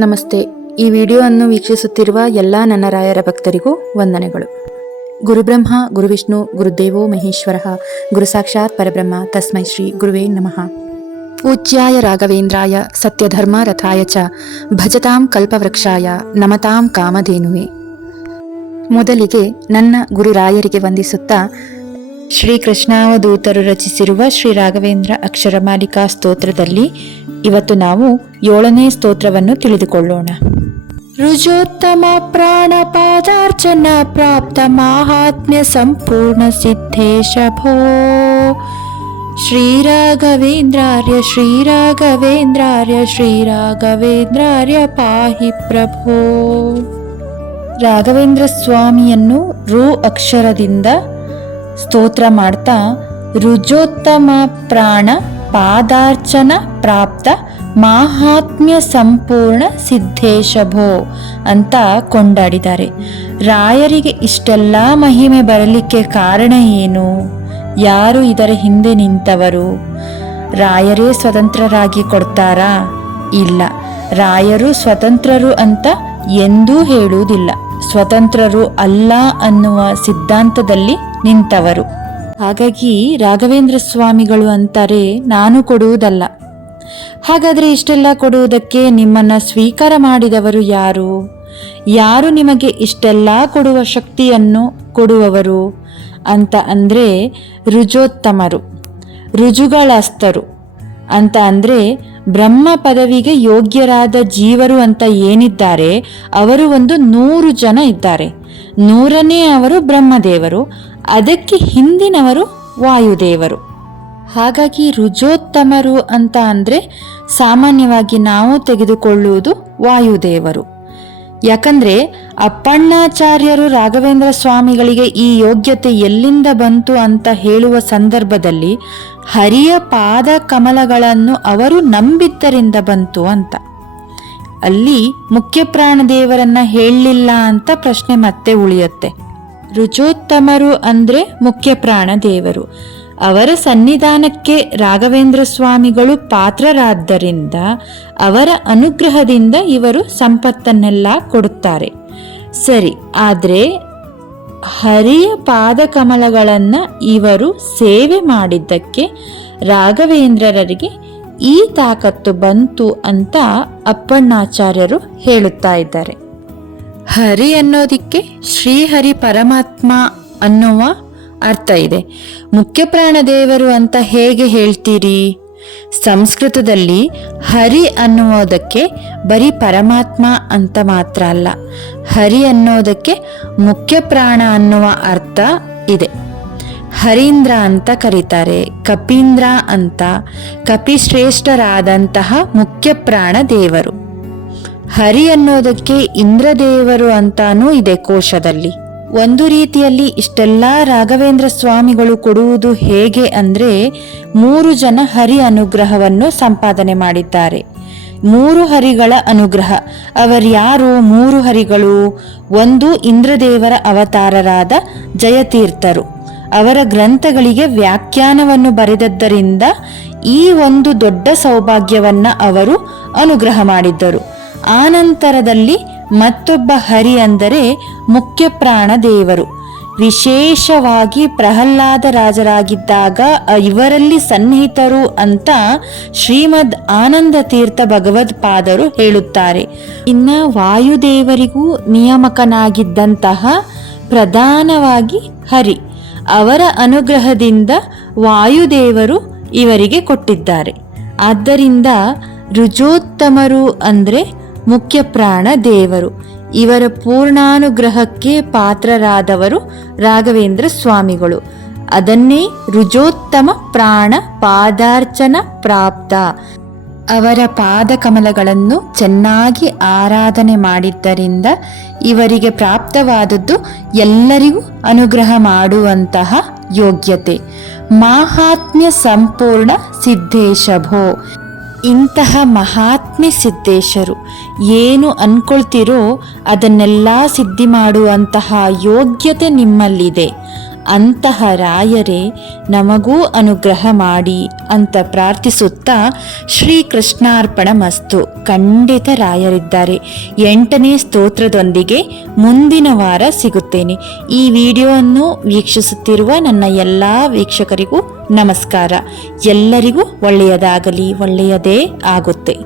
ನಮಸ್ತೆ. ಈ ವಿಡಿಯೋವನ್ನು ವೀಕ್ಷಿಸುತ್ತಿರುವ ಎಲ್ಲ ನನ್ನ ರಾಯರ ಭಕ್ತರಿಗೂ ವಂದನೆಗಳು. ಗುರುಬ್ರಹ್ಮ ಗುರುವಿಷ್ಣು ಗುರುದೇವೋ ಮಹೇಶ್ವರ ಗುರು ಸಾಕ್ಷಾತ್ ಪರಬ್ರಹ್ಮ ತಸ್ಮೈ ಶ್ರೀ ಗುರುವೇ ನಮಃ. ಪೂಜ್ಯಾಯ ರಾಘವೇಂದ್ರಾಯ ಸತ್ಯಧರ್ಮ ರಥಾಯ ಚ ಭಜತಾಂ ಕಲ್ಪವೃಕ್ಷಾಯ ನಮತಾಂ ಕಾಮಧೇನುವೆ. ಮೊದಲಿಗೆ ನನ್ನ ಗುರುರಾಯರಿಗೆ ವಂದಿಸುತ್ತಾ ಶ್ರೀಕೃಷ್ಣಾವಧೂತರು ರಚಿಸಿರುವ ಶ್ರೀ ರಾಘವೇಂದ್ರ ಅಕ್ಷರಮಾಲಿಕಾ ಸ್ತೋತ್ರದಲ್ಲಿ ಇವತ್ತು ನಾವು 7ನೇ ಸ್ತೋತ್ರವನ್ನು ತಿಳಿದುಕೊಳ್ಳೋಣ. ರುಜೋತ್ತಮ ಪ್ರಾಣಪಾದಾರ್ಚನ ಪ್ರಾಪ್ತ ಮಾಹಾತ್ಮ್ಯ ಸಂಪೂರ್ಣ ಸಿದ್ಧೇಶ ಭೋ ಶ್ರೀರಾಘವೇಂದ್ರಾರ್ಯ ಶ್ರೀರಾಘವೇಂದ್ರಾರ್ಯ ಶ್ರೀರಾಘವೇಂದ್ರಾರ್ಯ ಪಾಹಿ ಪ್ರಭೋ. ರಾಘವೇಂದ್ರ ಸ್ವಾಮಿಯನ್ನು ರು ಅಕ್ಷರದಿಂದ ಸ್ತೋತ್ರ ಮಾಡ್ತಾ ರುಜೋತ್ತಮ ಪ್ರಾಣ ಪಾದಾರ್ಚನ ಪ್ರಾಪ್ತ ಮಾಹಾತ್ಮ್ಯ ಸಂಪೂರ್ಣ ಸಿದ್ಧೇಶ ಭೋ ಅಂತ ಕೊಂಡಾಡಿದ್ದಾರೆ. ರಾಯರಿಗೆ ಇಷ್ಟೆಲ್ಲ ಮಹಿಮೆ ಬರಲಿಕ್ಕೆ ಕಾರಣ ಏನು? ಯಾರು ಇದರ ಹಿಂದೆ ನಿಂತವರು? ರಾಯರೇ ಸ್ವತಂತ್ರರಾಗಿ ಕೊಡ್ತಾರಾ? ಇಲ್ಲ, ರಾಯರು ಸ್ವತಂತ್ರರು ಅಂತ ಎಂದೂ ಹೇಳುವುದಿಲ್ಲ. ಸ್ವತಂತ್ರರು ಅಲ್ಲ ಅನ್ನುವ ಸಿದ್ಧಾಂತದಲ್ಲಿ ನಿಂತವರು. ಹಾಗಾಗಿ ರಾಘವೇಂದ್ರ ಸ್ವಾಮಿಗಳು ಅಂತಾರೆ, ನಾನು ಕೊಡುವುದಲ್ಲ. ಹಾಗಾದ್ರೆ ಇಷ್ಟೆಲ್ಲ ಕೊಡುವುದಕ್ಕೆ ನಿಮ್ಮನ್ನ ಸ್ವೀಕಾರ ಮಾಡಿದವರು ಯಾರು? ಯಾರು ನಿಮಗೆ ಇಷ್ಟೆಲ್ಲ ಕೊಡುವ ಶಕ್ತಿಯನ್ನು ಕೊಡುವವರು ಅಂತ ಅಂದ್ರೆ ರುಜೋತ್ತಮರು, ರುಜುಗಳಸ್ತರು ಅಂತ ಅಂದ್ರೆ ಬ್ರಹ್ಮ ಪದವಿಗೆ ಯೋಗ್ಯರಾದ ಜೀವರು ಅಂತ ಏನಿದ್ದಾರೆ ಅವರು 100 ಜನ ಇದ್ದಾರೆ. 100ನೇ ಅವರು ಬ್ರಹ್ಮದೇವರು, ಅದಕ್ಕೆ ಹಿಂದಿನವರು ವಾಯುದೇವರು. ಹಾಗಾಗಿ ರುಜೋತ್ತಮರು ಅಂತ ಅಂದ್ರೆ ಸಾಮಾನ್ಯವಾಗಿ ನಾವು ತೆಗೆದುಕೊಳ್ಳುವುದು ವಾಯುದೇವರು. ಯಾಕಂದ್ರೆ ಅಪ್ಪಣ್ಣಾಚಾರ್ಯರು ರಾಘವೇಂದ್ರ ಸ್ವಾಮಿಗಳಿಗೆ ಈ ಯೋಗ್ಯತೆ ಎಲ್ಲಿಂದ ಬಂತು ಅಂತ ಹೇಳುವ ಸಂದರ್ಭದಲ್ಲಿ ಹರಿಯ ಪಾದ ಕಮಲಗಳನ್ನು ಅವರು ನಂಬಿದ್ದರಿಂದ ಬಂತು ಅಂತ. ಅಲ್ಲಿ ಮುಖ್ಯ ಪ್ರಾಣದೇವರನ್ನ ಹೇಳಲಿಲ್ಲ ಅಂತ ಪ್ರಶ್ನೆ ಮತ್ತೆ ಉಳಿಯುತ್ತೆ. ರುಜೋತ್ತಮರು ಅಂದ್ರೆ ಮುಖ್ಯ ಪ್ರಾಣದೇವರು. ಅವರ ಸನ್ನಿಧಾನಕ್ಕೆ ರಾಘವೇಂದ್ರ ಸ್ವಾಮಿಗಳು ಪಾತ್ರರಾದ್ದರಿಂದ ಅವರ ಅನುಗ್ರಹದಿಂದ ಇವರು ಸಂಪತ್ತನ್ನೆಲ್ಲ ಕೊಡುತ್ತಾರೆ. ಸರಿ, ಆದ್ರೆ ಹರಿಯ ಪಾದಕಮಲಗಳನ್ನ ಇವರು ಸೇವೆ ಮಾಡಿದ್ದಕ್ಕೆ ರಾಘವೇಂದ್ರರಿಗೆ ಈ ತಾಕತ್ತು ಬಂತು ಅಂತ ಅಪ್ಪಣ್ಣಾಚಾರ್ಯರು ಹೇಳುತ್ತಾ ಇದ್ದಾರೆ. ಹರಿ ಅನ್ನೋದಿಕ್ಕೆ ಶ್ರೀಹರಿ ಪರಮಾತ್ಮ ಅನ್ನುವ ಅರ್ಥ ಇದೆ. ಮುಖ್ಯ ಪ್ರಾಣದೇವರು ಅಂತ ಹೇಗೆ ಹೇಳ್ತೀರಿ? ಸಂಸ್ಕೃತದಲ್ಲಿ ಹರಿ ಅನ್ನುವುದಕ್ಕೆ ಬರೀ ಪರಮಾತ್ಮ ಅಂತ ಮಾತ್ರ ಅಲ್ಲ, ಹರಿ ಅನ್ನೋದಕ್ಕೆ ಮುಖ್ಯ ಪ್ರಾಣ ಅನ್ನುವ ಅರ್ಥ ಇದೆ. ಹರೀಂದ್ರ ಅಂತ ಕರೀತಾರೆ, ಕಪೀಂದ್ರ ಅಂತ, ಕಪಿಶ್ರೇಷ್ಠರಾದಂತಹ ಮುಖ್ಯ ಪ್ರಾಣ ದೇವರು. ಹರಿ ಅನ್ನೋದಕ್ಕೆ ಇಂದ್ರದೇವರು ಅಂತಾನೂ ಇದೆ ಕೋಶದಲ್ಲಿ. ಒಂದು ರೀತಿಯಲ್ಲಿ ಇಷ್ಟೆಲ್ಲ ರಾಘವೇಂದ್ರ ಸ್ವಾಮಿಗಳು ಕೊಡುವುದು ಹೇಗೆ ಅಂದ್ರೆ 3 ಜನ ಹರಿ ಅನುಗ್ರಹವನ್ನು ಸಂಪಾದನೆ ಮಾಡಿದ್ದಾರೆ. 3 ಹರಿಗಳ ಅನುಗ್ರಹ. ಅವರ್ಯಾರು 3 ಹರಿಗಳು? ಒಂದು ಇಂದ್ರದೇವರ ಅವತಾರರಾದ ಜಯತೀರ್ಥರು. ಅವರ ಗ್ರಂಥಗಳಿಗೆ ವ್ಯಾಖ್ಯಾನವನ್ನು ಬರೆದದ್ದರಿಂದ ಈ ಒಂದು ದೊಡ್ಡ ಸೌಭಾಗ್ಯವನ್ನ ಅವರು ಅನುಗ್ರಹ ಮಾಡಿದ್ದರು. ಆನಂತರದಲ್ಲಿ ಮತ್ತೊಬ್ಬ ಹರಿ ಅಂದರೆ ಮುಖ್ಯ ಪ್ರಾಣ ದೇವರು. ವಿಶೇಷವಾಗಿ ಪ್ರಹ್ಲಾದ ರಾಜರಾಗಿದ್ದಾಗ ಇವರಲ್ಲಿ ಸನ್ನಿಹಿತರು ಅಂತ ಶ್ರೀಮದ್ ಆನಂದ ತೀರ್ಥ ಭಗವತ್ಪಾದರು ಹೇಳುತ್ತಾರೆ. ಇನ್ನ ವಾಯುದೇವರಿಗೂ ನಿಯಾಮಕನಾಗಿದ್ದಂತಹ ಪ್ರಧಾನವಾಗಿ ಹರಿ, ಅವರ ಅನುಗ್ರಹದಿಂದ ವಾಯುದೇವರು ಇವರಿಗೆ ಕೊಟ್ಟಿದ್ದಾರೆ. ಆದ್ದರಿಂದ ರುಜೋತ್ತಮರು ಅಂದ್ರೆ ಮುಖ್ಯ ಪ್ರಾಣ ದೇವರು. ಇವರ ಪೂರ್ಣಾನುಗ್ರಹಕ್ಕೆ ಪಾತ್ರರಾದವರು ರಾಘವೇಂದ್ರ ಸ್ವಾಮಿಗಳು. ಅದನ್ನೇ ರುಜೋತ್ತಮ ಪ್ರಾಣ ಪಾದಾರ್ಚನ ಪ್ರಾಪ್ತ. ಅವರ ಪಾದಕಮಲಗಳನ್ನು ಚೆನ್ನಾಗಿ ಆರಾಧನೆ ಮಾಡಿದ್ದರಿಂದ ಇವರಿಗೆ ಪ್ರಾಪ್ತವಾದದ್ದು ಎಲ್ಲರಿಗೂ ಅನುಗ್ರಹ ಮಾಡುವಂತಹ ಯೋಗ್ಯತೆ. ಮಾಹಾತ್ಮ್ಯ ಸಂಪೂರ್ಣ ಸಿದ್ಧೇಶ ಭೋ. ಇಂತಹ ಮಹಾತ್ಮೆ ಸಿದ್ಧೇಶರು ಏನು ಅನ್ಕೊಳ್ತಿರೋ ಅದನ್ನೆಲ್ಲ ಸಿದ್ಧಿ ಮಾಡುವಂತಹ ಯೋಗ್ಯತೆ ನಿಮ್ಮಲ್ಲಿದೆ. ಅಂತಹ ರಾಯರೇ ನಮಗೂ ಅನುಗ್ರಹ ಮಾಡಿ ಅಂತ ಪ್ರಾರ್ಥಿಸುತ್ತಾ ಶ್ರೀಕೃಷ್ಣಾರ್ಪಣ ಮಸ್ತು. ಖಂಡಿತ ರಾಯರಿದ್ದಾರೆ. 8ನೇ ಸ್ತೋತ್ರದೊಂದಿಗೆ ಮುಂದಿನ ವಾರ ಸಿಗುತ್ತೇನೆ. ಈ ವಿಡಿಯೋವನ್ನು ವೀಕ್ಷಿಸುತ್ತಿರುವ ನನ್ನ ಎಲ್ಲ ವೀಕ್ಷಕರಿಗೂ ನಮಸ್ಕಾರ. ಎಲ್ಲರಿಗೂ ಒಳ್ಳೆಯದಾಗಲಿ, ಒಳ್ಳೆಯದೇ ಆಗುತ್ತೆ.